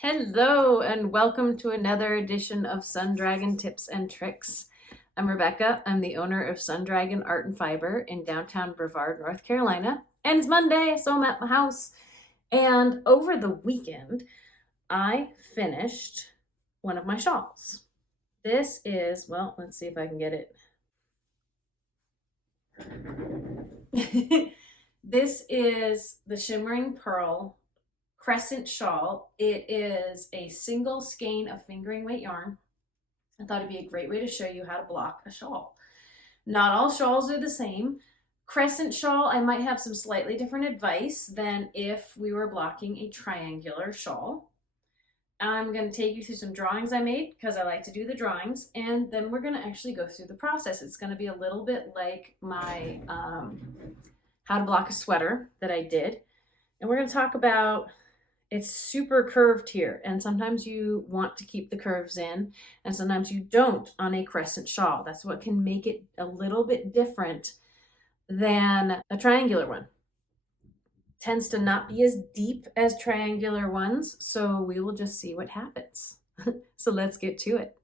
Hello and welcome to another edition of Sun Dragon Tips and Tricks. I'm Rebecca. I'm the owner of Sun Dragon Art and Fiber in downtown Brevard, North Carolina. And it's Monday, so I'm at my house. And over the weekend, I finished one of my shawls. This is, well, let's see if I can get it. This is the Shimmering Pearl Crescent Shawl. It is a single skein of fingering weight yarn. I thought it'd be a great way to show you how to block a shawl. Not all shawls are the same. Crescent shawl, I might have some slightly different advice than if we were blocking a triangular shawl. I'm going to take you through some drawings I made because I like to do the drawings, and then we're going to actually go through the process. It's going to be a little bit like my how to block a sweater that I did. And we're going to talk about, it's super curved here, and sometimes you want to keep the curves in and sometimes you don't on a crescent shawl. That's what can make it a little bit different than a triangular one. Tends to not be as deep as triangular ones, so we will just see what happens. So let's get to it.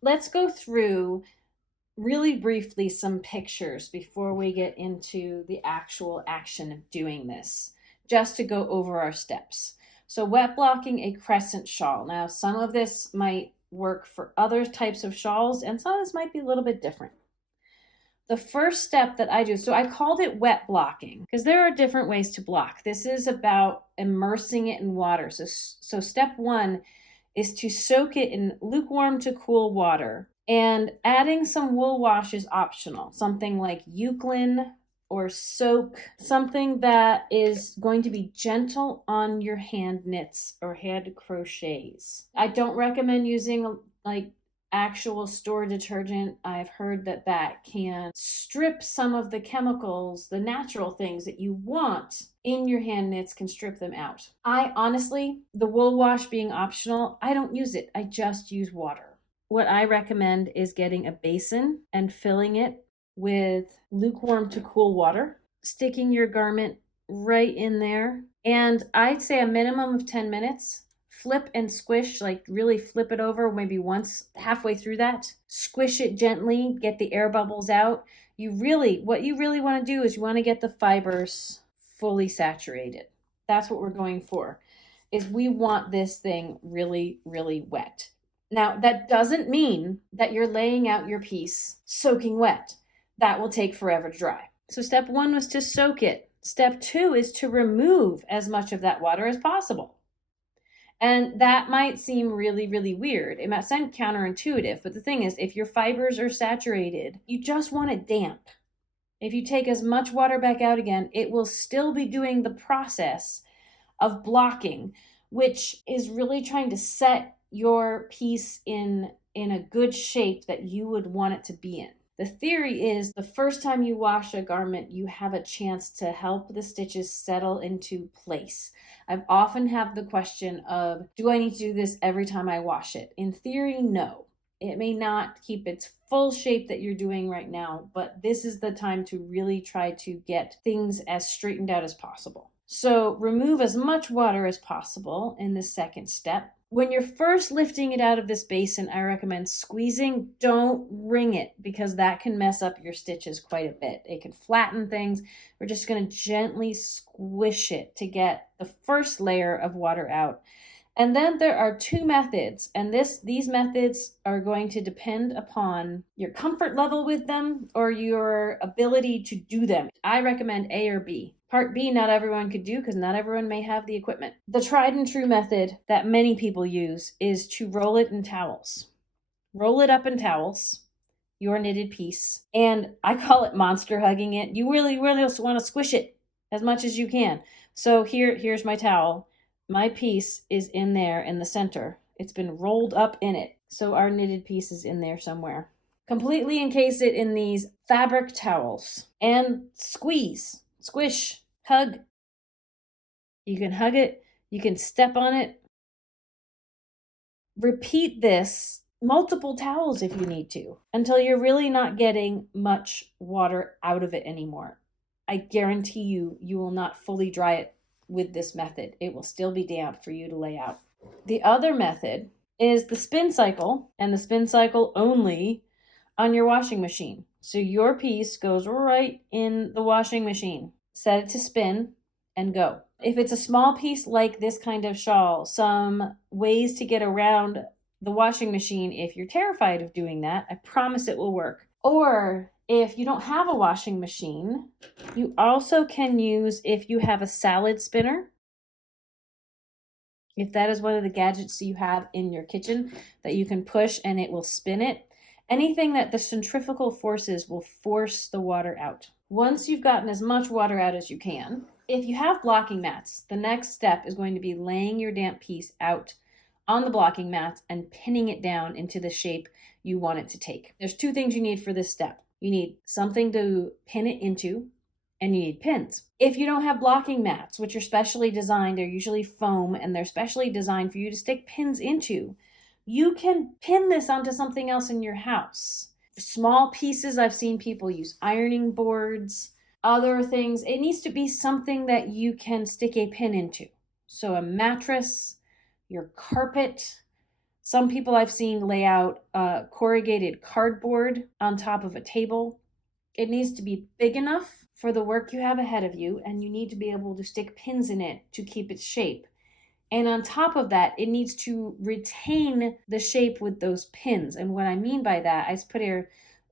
Let's go through really briefly some pictures before we get into the actual action of doing this, just to go over our steps. So wet blocking a crescent shawl. Now, some of this might work for other types of shawls, and some of this might be a little bit different. The first step that I do, so I called it wet blocking because there are different ways to block. This is about immersing it in water. So step one is to soak it in lukewarm to cool water, and adding some wool wash is optional. Something like Eucalyptus or soak, something that is going to be gentle on your hand knits or hand crochets. I don't recommend using like actual store detergent. I've heard that can strip some of the chemicals, the natural things that you want in your hand knits can strip them out. I honestly, the wool wash being optional, I don't use it. I just use water. What I recommend is getting a basin and filling it with lukewarm to cool water, sticking your garment right in there, and I'd say a minimum of 10 minutes. Flip and squish, like really flip it over maybe once halfway through that. Squish it gently, get the air bubbles out. What you really want to do is you want to get the fibers fully saturated. That's what we're going for, is we want this thing really, really wet. Now, that doesn't mean that you're laying out your piece soaking wet. That will take forever to dry. So step one was to soak it. Step two is to remove as much of that water as possible. And that might seem really, really weird. It might sound counterintuitive, but the thing is, if your fibers are saturated, you just want it damp. If you take as much water back out again, it will still be doing the process of blocking, which is really trying to set your piece in a good shape that you would want it to be in. The theory is the first time you wash a garment, you have a chance to help the stitches settle into place. I've often have the question of, do I need to do this every time I wash it? In theory, no. It may not keep its full shape that you're doing right now, but this is the time to really try to get things as straightened out as possible. So remove as much water as possible in the second step. When you're first lifting it out of this basin, I recommend squeezing. Don't wring it because that can mess up your stitches quite a bit. It can flatten things. We're just going to gently squish it to get the first layer of water out. And then there are two methods, and these methods are going to depend upon your comfort level with them or your ability to do them. I recommend A or B. Part B, not everyone could do because not everyone may have the equipment. The tried and true method that many people use is to roll it in towels. Roll it up in towels, your knitted piece, and I call it monster hugging it. You really, really want to squish it as much as you can. So here's my towel. My piece is in there in the center. It's been rolled up in it. So our knitted piece is in there somewhere. Completely encase it in these fabric towels and squeeze, squish, hug. You can hug it. You can step on it. Repeat this multiple towels if you need to until you're really not getting much water out of it anymore. I guarantee you will not fully dry it with this method. It will still be damp for you to lay out. The other method is the spin cycle, and the spin cycle only on your washing machine. So your piece goes right in the washing machine. Set it to spin and go. If it's a small piece like this kind of shawl, some ways to get around the washing machine if you're terrified of doing that, I promise it will work. Or if you don't have a washing machine, you also can use, if you have a salad spinner, if that is one of the gadgets you have in your kitchen that you can push and it will spin it, anything that the centrifugal forces will force the water out. Once you've gotten as much water out as you can, if you have blocking mats, the next step is going to be laying your damp piece out on the blocking mats and pinning it down into the shape you want it to take. There's two things you need for this step. You need something to pin it into, and you need pins. If you don't have blocking mats, which are specially designed, they're usually foam and they're specially designed for you to stick pins into, you can pin this onto something else in your house. For small pieces, I've seen people use ironing boards, other things. It needs to be something that you can stick a pin into. So a mattress, your carpet. Some people I've seen lay out corrugated cardboard on top of a table. It needs to be big enough for the work you have ahead of you, and you need to be able to stick pins in it to keep its shape. And on top of that, it needs to retain the shape with those pins. And what I mean by that, I just put here,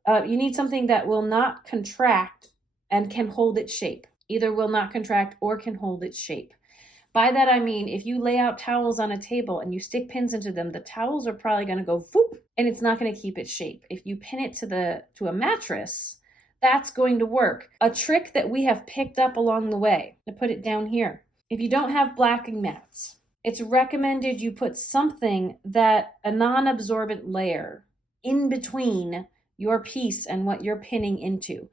you need something that will not contract and can hold its shape. Either will not contract or can hold its shape. By that I mean, if you lay out towels on a table and you stick pins into them, the towels are probably going to go whoop, and it's not going to keep its shape. If you pin it to a mattress, that's going to work. A trick that we have picked up along the way, to put it down here. If you don't have blocking mats, it's recommended you put something that a non-absorbent layer in between your piece and what you're pinning into.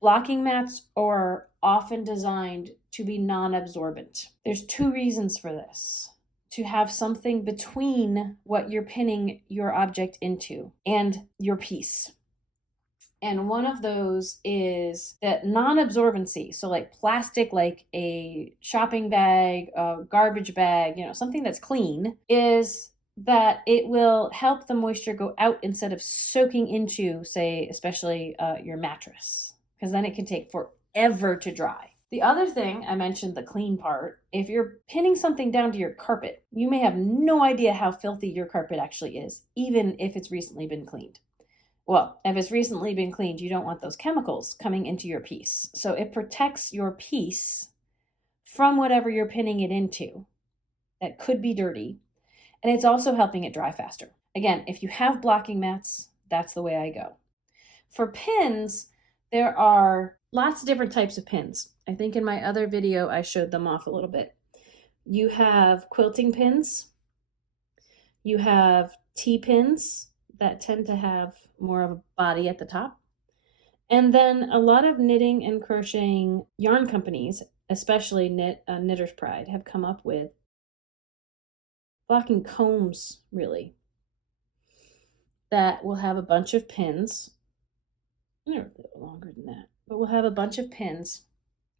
Blocking mats are often designed to be non-absorbent. There's two reasons for this. To have something between what you're pinning your object into and your piece. And one of those is that non-absorbency. So like plastic, like a shopping bag, a garbage bag, something that's clean, is that it will help the moisture go out instead of soaking into, say, especially your mattress, because then it can take forever to dry. The other thing, I mentioned the clean part, if you're pinning something down to your carpet, you may have no idea how filthy your carpet actually is, even if it's recently been cleaned. Well, if it's recently been cleaned, you don't want those chemicals coming into your piece. So it protects your piece from whatever you're pinning it into that could be dirty. And it's also helping it dry faster. Again, if you have blocking mats, that's the way I go. For pins, there are lots of different types of pins. I think in my other video, I showed them off a little bit. You have quilting pins. You have T-pins that tend to have more of a body at the top. And then a lot of knitting and crocheting yarn companies, especially Knitter's Pride, have come up with blocking combs, really, that will have a bunch of pins. They're a little longer than that, but we'll have a bunch of pins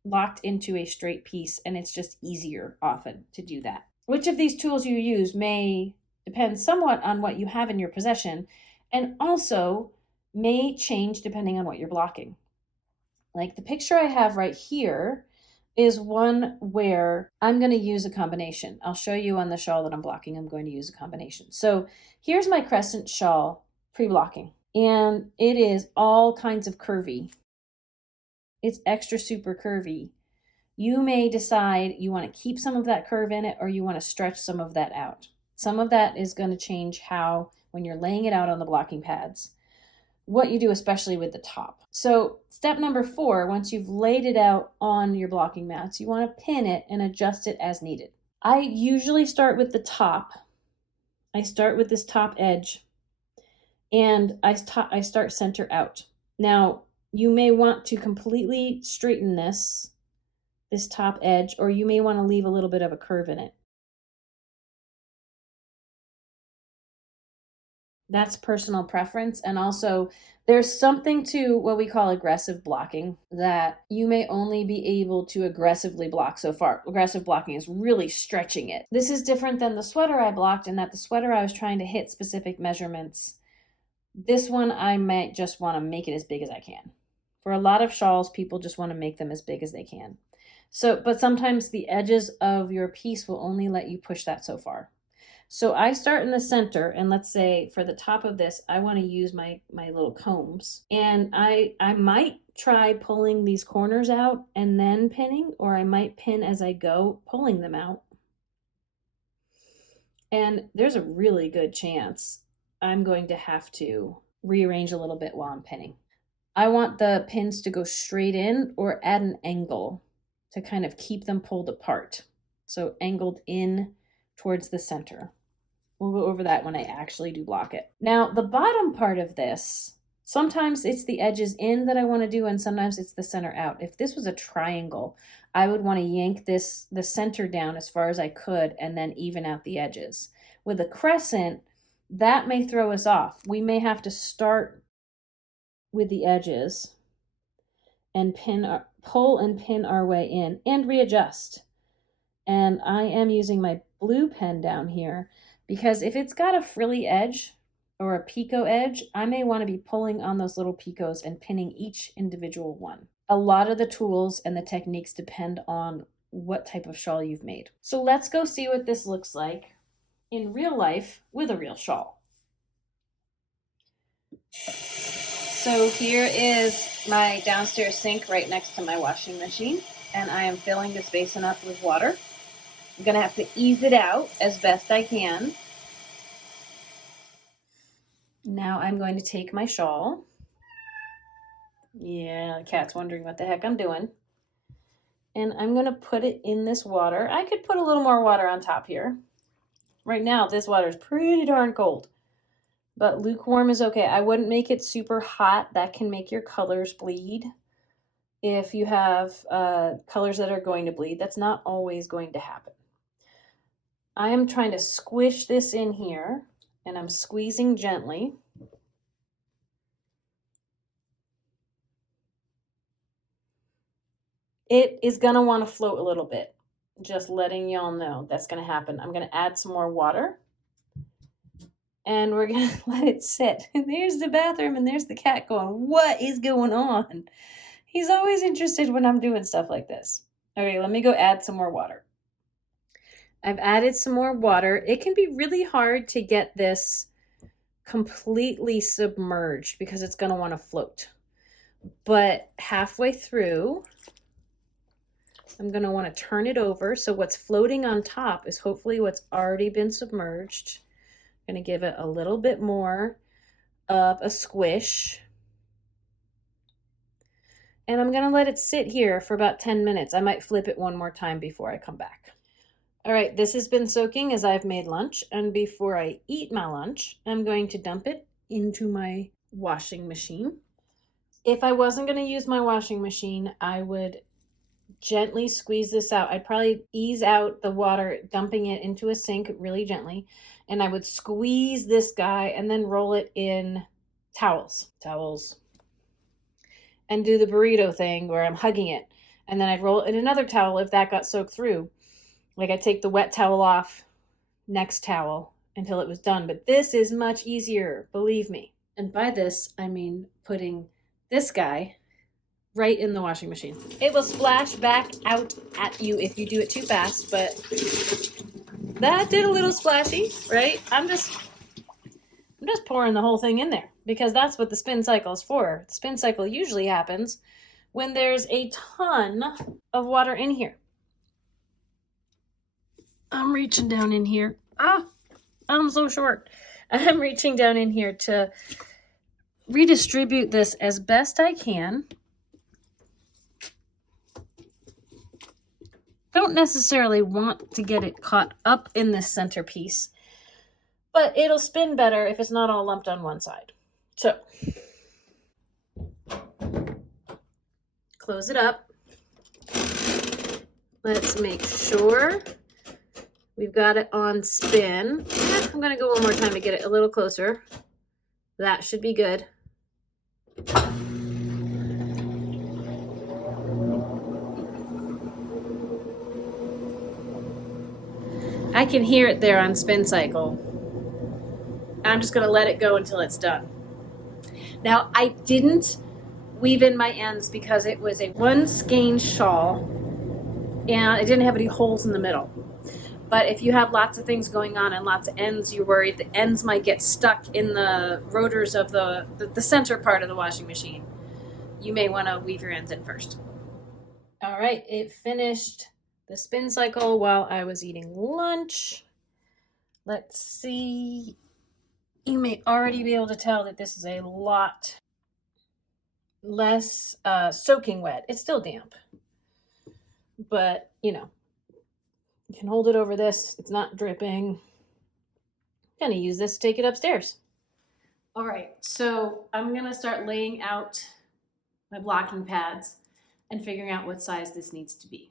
locked into a straight piece, and it's just easier often to do that. Which of these tools you use may depend somewhat on what you have in your possession, and also may change depending on what you're blocking. Like the picture I have right here is one where I'm going to use a combination. I'll show you on the shawl that I'm blocking, I'm going to use a combination. So here's my Crescent Shawl pre-blocking, and it is all kinds of curvy. It's extra super curvy. You may decide you want to keep some of that curve in it, or you want to stretch some of that out. Some of that is going to change how, when you're laying it out on the blocking pads, what you do, especially with the top. So step number 4, once you've laid it out on your blocking mats, you want to pin it and adjust it as needed. I usually start with the top. I start with this top edge, and I start center out. Now, you may want to completely straighten this top edge, or you may want to leave a little bit of a curve in it. That's personal preference. And also, there's something to what we call aggressive blocking that you may only be able to aggressively block so far. Aggressive blocking is really stretching it. This is different than the sweater I blocked, in that the sweater I was trying to hit specific measurements. This one I might just want to make it as big as I can. For a lot of shawls, people just want to make them as big as they can. So, but sometimes the edges of your piece will only let you push that so far. So I start in the center, and let's say for the top of this, I want to use my little combs. And I might try pulling these corners out and then pinning, or I might pin as I go, pulling them out. And there's a really good chance I'm going to have to rearrange a little bit while I'm pinning. I want the pins to go straight in or at an angle to kind of keep them pulled apart. So angled in towards the center. We'll go over that when I actually do block it. Now, the bottom part of this, sometimes it's the edges in that I want to do, and sometimes it's the center out. If this was a triangle, I would want to yank the center down as far as I could and then even out the edges. With a crescent, that may throw us off. We may have to start with the edges and pull and pin our way in and readjust. And I am using my blue pen down here because if it's got a frilly edge or a picot edge, I may want to be pulling on those little picots and pinning each individual one. A lot of the tools and the techniques depend on what type of shawl you've made. So let's go see what this looks like in real life with a real shawl. So here is my downstairs sink right next to my washing machine, and I am filling this basin up with water. I'm going to have to ease it out as best I can. Now I'm going to take my shawl. Yeah, the cat's wondering what the heck I'm doing. And I'm going to put it in this water. I could put a little more water on top here. Right now, this water is pretty darn cold. But lukewarm is okay. I wouldn't make it super hot. That can make your colors bleed. If you have colors that are going to bleed, that's not always going to happen. I am trying to squish this in here, and I'm squeezing gently. It is going to want to float a little bit. Just letting y'all know that's going to happen. I'm going to add some more water. And we're going to let it sit. There's the bathroom, and there's the cat going, what is going on? He's always interested when I'm doing stuff like this. Okay, let me go add some more water. I've added some more water. It can be really hard to get this completely submerged because it's going to want to float. But halfway through, I'm going to want to turn it over. So what's floating on top is hopefully what's already been submerged. I'm going to give it a little bit more of a squish. And I'm going to let it sit here for about 10 minutes. I might flip it one more time before I come back. All right, this has been soaking as I've made lunch. And before I eat my lunch, I'm going to dump it into my washing machine. If I wasn't going to use my washing machine, I would gently squeeze this out. I'd probably ease out the water, dumping it into a sink really gently. And I would squeeze this guy and then roll it in towels. And do the burrito thing where I'm hugging it. And then I'd roll it in another towel if that got soaked through. Like I take the wet towel off, next towel, until it was done. But this is much easier, believe me. And by this, I mean putting this guy right in the washing machine. It will splash back out at you if you do it too fast, but that did a little splashy, right? I'm just pouring the whole thing in there because that's what the spin cycle is for. The spin cycle usually happens when there's a ton of water in here. I'm reaching down in here. I'm so short. I'm reaching down in here to redistribute this as best I can. Don't necessarily want to get it caught up in this centerpiece, but it'll spin better if it's not all lumped on one side. So, close it up. Let's make sure we've got it on spin. I'm going to go one more time to get it a little closer. That should be good. I can hear it there on spin cycle. I'm just going to let it go until it's done. Now, I didn't weave in my ends because it was a one skein shawl and it didn't have any holes in the middle. But if you have lots of things going on and lots of ends, you're worried the ends might get stuck in the rotors of the center part of the washing machine. You may want to weave your ends in first. All right, it finished the spin cycle while I was eating lunch. Let's see. You may already be able to tell that this is a lot less soaking wet. It's still damp, but you know, you can hold it over this. It's not dripping. I'm gonna use this to take it upstairs. All right, so I'm gonna start laying out my blocking pads and figuring out what size this needs to be.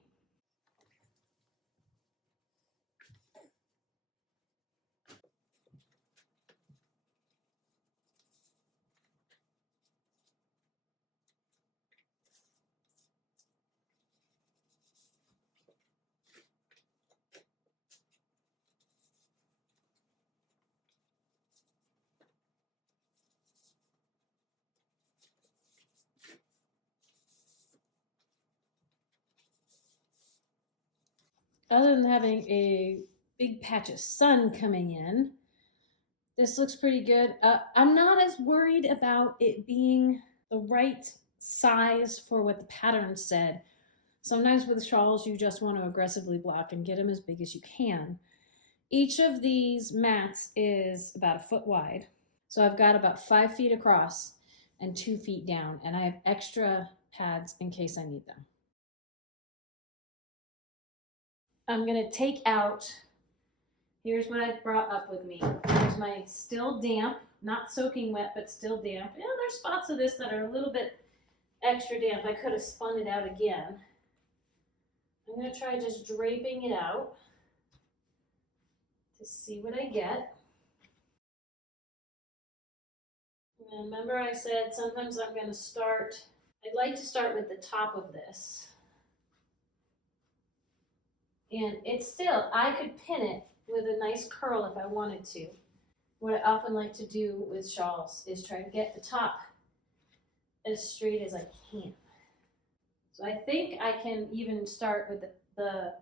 Other than having a big patch of sun coming in, this looks pretty good. I'm not as worried about it being the right size for what the pattern said. Sometimes with shawls, you just want to aggressively block and get them as big as you can. Each of these mats is about a foot wide. So I've got about 5 feet across and 2 feet down, and I have extra pads in case I need them. I'm gonna take out, here's what I brought up with me. Here's my still damp, not soaking wet, but still damp. Yeah, there's spots of this that are a little bit extra damp. I could have spun it out again. I'm gonna try just draping it out to see what I get. And remember I said sometimes I'm gonna start, I'd like to start with the top of this. And it's still, I could pin it with a nice curl if I wanted to. What I often like to do with shawls is try to get the top as straight as I can. So I think I can even start with the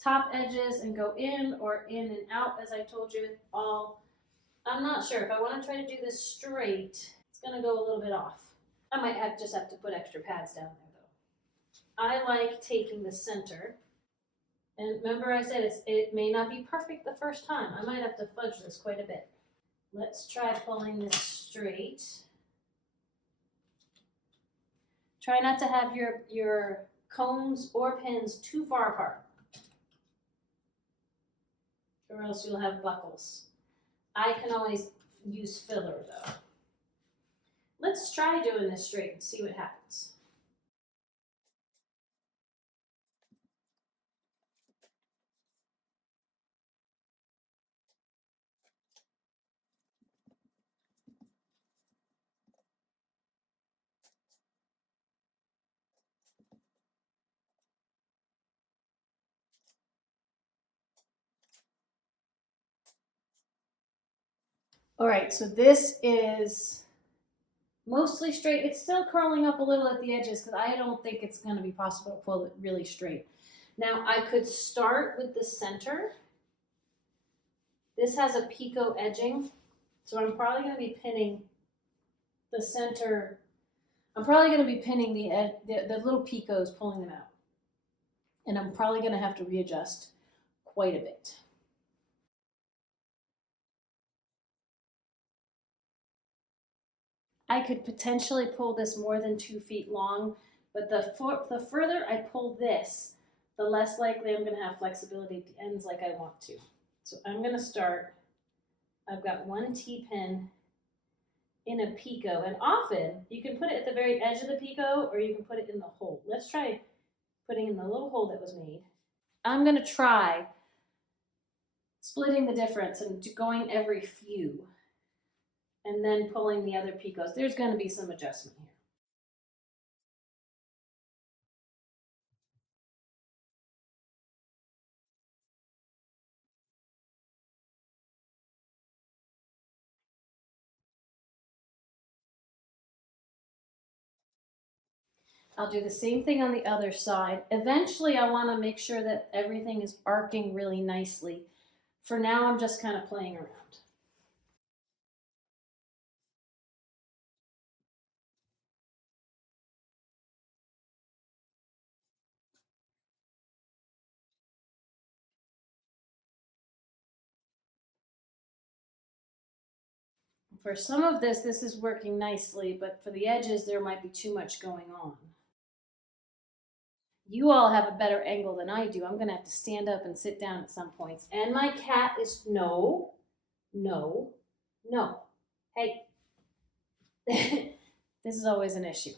top edges and go in or in and out, as I told you all. I'm not sure. If I want to try to do this straight, it's going to go a little bit off. I might just have to put extra pads down there, though. I like taking the center. And remember I said it may not be perfect the first time. I might have to fudge this quite a bit. Let's try pulling this straight. Try not to have your combs or pins too far apart, or else you'll have buckles. I can always use filler though. Let's try doing this straight and see what happens. All right, so this is mostly straight. It's still curling up a little at the edges because I don't think it's going to be possible to pull it really straight. Now I could start with the center. This has a picot edging, so I'm probably going to be pinning the center. I'm probably going to be pinning the little picots, pulling them out. And I'm probably going to have to readjust quite a bit. I could potentially pull this more than 2 feet long, but the further I pull this, the less likely I'm going to have flexibility at the ends like I want to. So I'm going to start, I've got one T-pin in a picot, and often you can put it at the very edge of the picot or you can put it in the hole. Let's try putting in the little hole that was made. I'm going to try splitting the difference and going every few. and then pulling the other picots. There's going to be some adjustment here. I'll do the same thing on the other side. Eventually, I want to make sure that everything is arcing really nicely. For now, I'm just kind of playing around. For some of this is working nicely, but for the edges, there might be too much going on. You all have a better angle than I do. I'm going to have to stand up and sit down at some points. And my cat is, no, no, no. Hey, this is always an issue.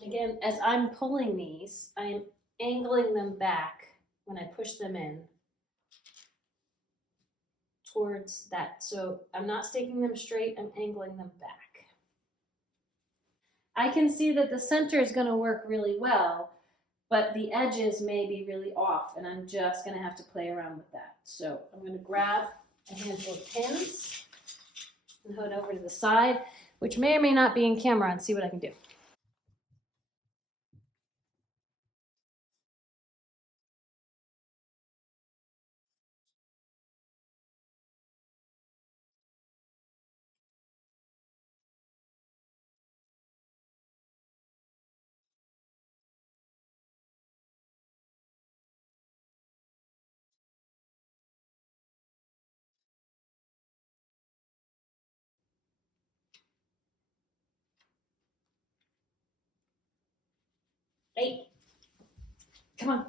Again, as I'm pulling these, I am angling them back when I push them in towards that. So I'm not sticking them straight, I'm angling them back. I can see that the center is going to work really well, but the edges may be really off, and I'm just going to have to play around with that. So I'm going to grab a handful of pins and hood over to the side, which may or may not be in camera, and see what I can do. Hey, come on.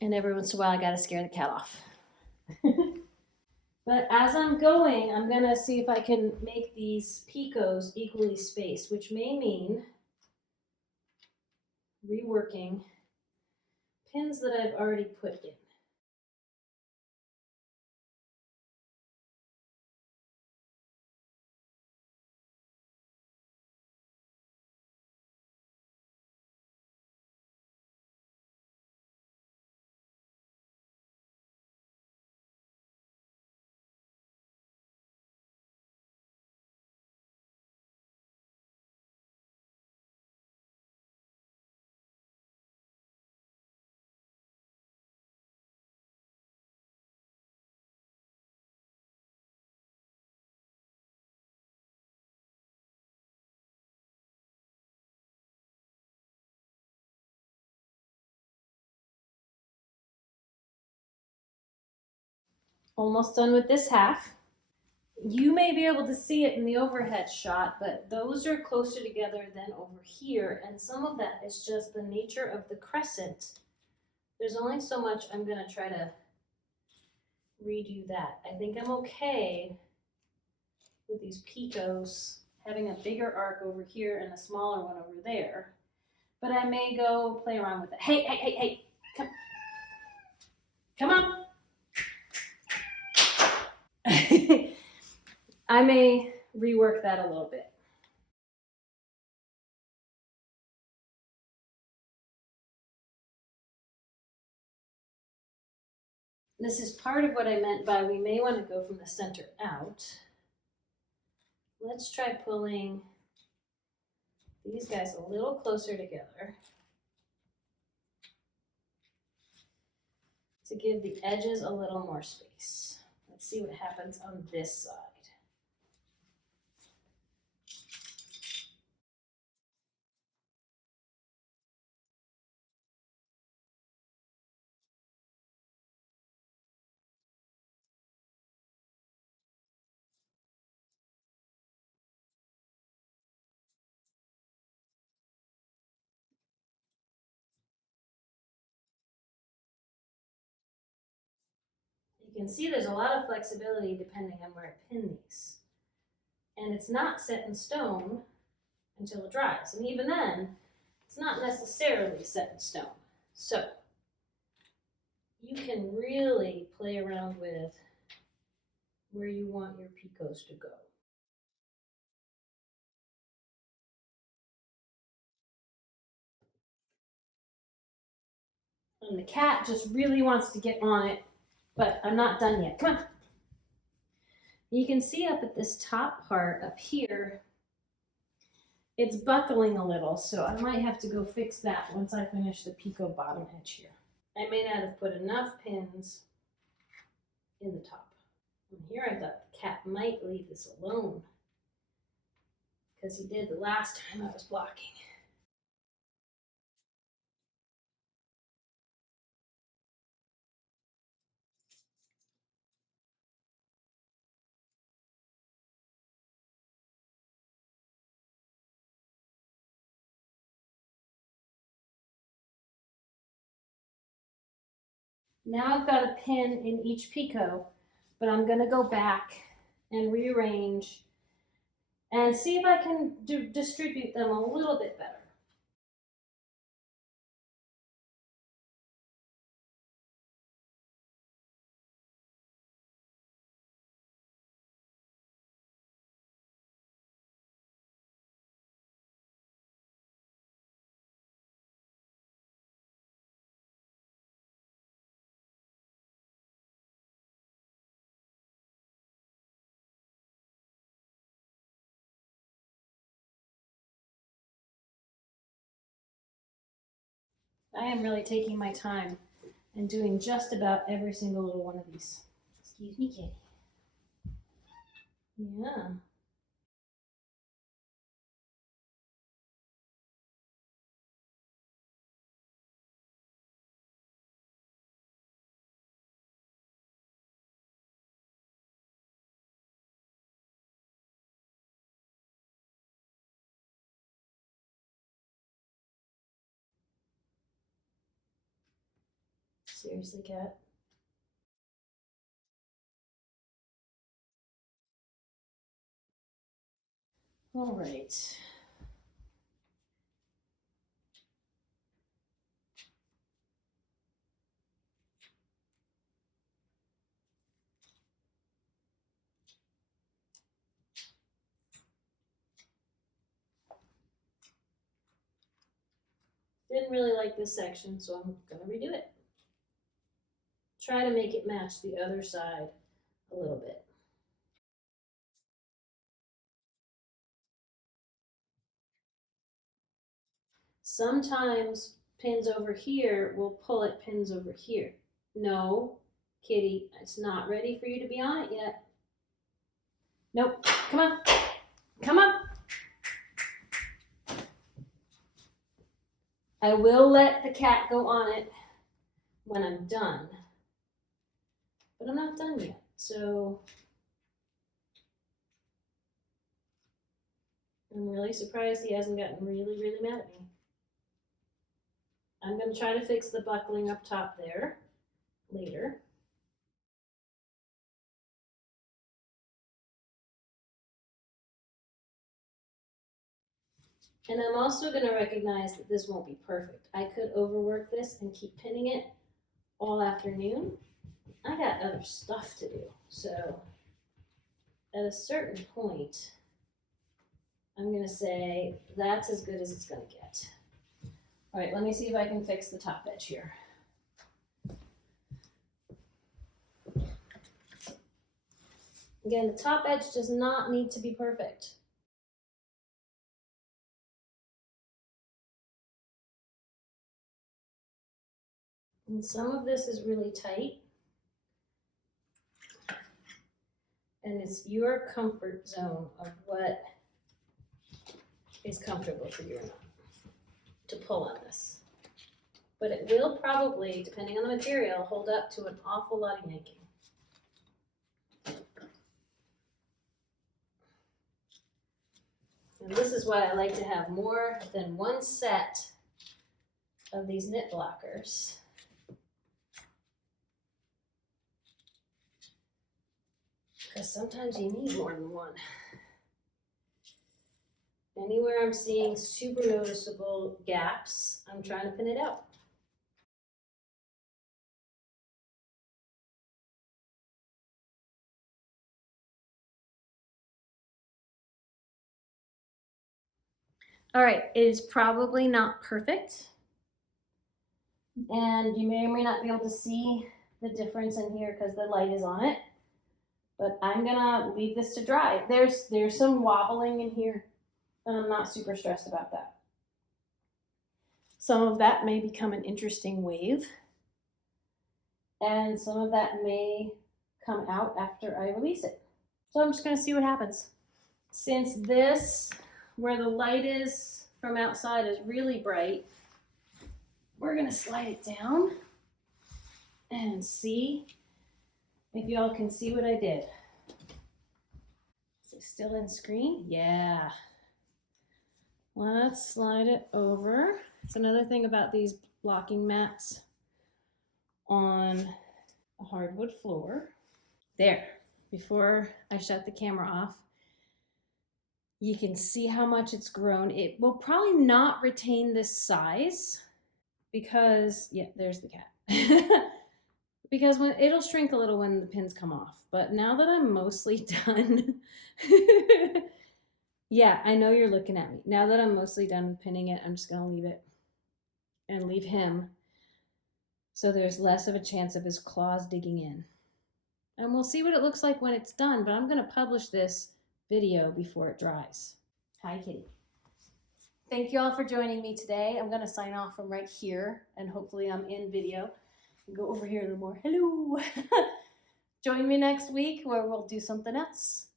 And every once in a while, I got to scare the cat off. But as I'm going, I'm going to see if I can make these picots equally spaced, which may mean reworking pins that I've already put in. Almost done with this half. You may be able to see it in the overhead shot, but those are closer together than over here, and some of that is just the nature of the crescent. There's only so much I'm going to try to redo that. I think I'm okay with these picots having a bigger arc over here and a smaller one over there, but I may go play around with it. Hey, hey, hey, hey, come, come on. I may rework that a little bit. This is part of what I meant by we may want to go from the center out. Let's try pulling these guys a little closer together to give the edges a little more space. Let's see what happens on this side. You can see there's a lot of flexibility depending on where I pin these. And it's not set in stone until it dries. And even then, it's not necessarily set in stone. So you can really play around with where you want your picots to go. And the cat just really wants to get on it, but I'm not done yet. Come on. You can see up at this top part up here, it's buckling a little, so I might have to go fix that once I finish the picot bottom edge here. I may not have put enough pins in the top. And here I thought the cat might leave this alone, because he did the last time I was blocking. Now I've got a pin in each picot, but I'm going to go back and rearrange and see if I can distribute them a little bit better. I am really taking my time and doing just about every single little one of these. Excuse me, kitty. Yeah. Seriously, cat? All right. Didn't really like this section, so I'm gonna redo it. Try to make it match the other side a little bit. Sometimes pins over here will pull at pins over here. No, kitty, it's not ready for you to be on it yet. Nope, come on, come on. I will let the cat go on it when I'm done, but I'm not done yet, so I'm really surprised he hasn't gotten really, really mad at me. I'm going to try to fix the buckling up top there later. And I'm also going to recognize that this won't be perfect. I could overwork this and keep pinning it all afternoon. I got other stuff to do. So at a certain point, I'm going to say that's as good as it's going to get. All right, let me see if I can fix the top edge here. Again, the top edge does not need to be perfect. And some of this is really tight. And it's your comfort zone of what is comfortable for you or not to pull on this. But it will probably, depending on the material, hold up to an awful lot of yanking. And this is why I like to have more than one set of these knit blockers. because sometimes you need more than one. Anywhere I'm seeing super noticeable gaps, I'm trying to pin it out. All right, it is probably not perfect. And you may or may not be able to see the difference in here because the light is on it. But I'm gonna leave this to dry. There's some wobbling in here, and I'm not super stressed about that. Some of that may become an interesting wave, and some of that may come out after I release it. So I'm just gonna see what happens. Since this, where the light is from outside, is really bright, we're gonna slide it down and see if y'all can see what I did. Is it still in screen? Yeah. Let's slide it over. It's another thing about these blocking mats on a hardwood floor. There, before I shut the camera off, you can see how much it's grown. It will probably not retain this size because, yeah, there's the cat. Because it'll shrink a little when the pins come off. But now that I'm mostly done, yeah, I know you're looking at me. Now that I'm mostly done with pinning it, I'm just gonna leave it and leave him so there's less of a chance of his claws digging in. And we'll see what it looks like when it's done, but I'm gonna publish this video before it dries. Hi, kitty. Thank you all for joining me today. I'm gonna sign off from right here, and hopefully I'm in video. Go over here a little more. Hello. Join me next week where we'll do something else.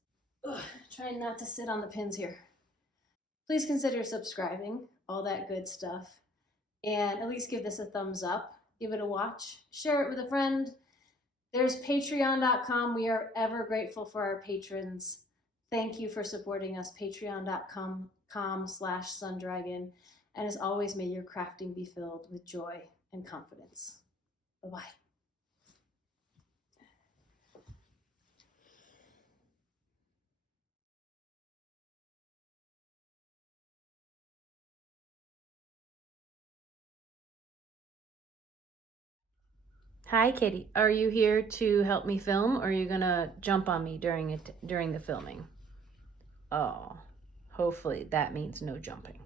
Ugh, trying not to sit on the pins here. Please consider subscribing, all that good stuff, and at least give this a thumbs up. Give it a watch. Share it with a friend. There's patreon.com. We are ever grateful for our patrons. Thank you for supporting us. Patreon.com/sundragon. And as always, may your crafting be filled with joy and confidence. Bye-bye. Hi, Kitty. Are you here to help me film, or are you gonna jump on me during the filming? Oh, hopefully that means no jumping.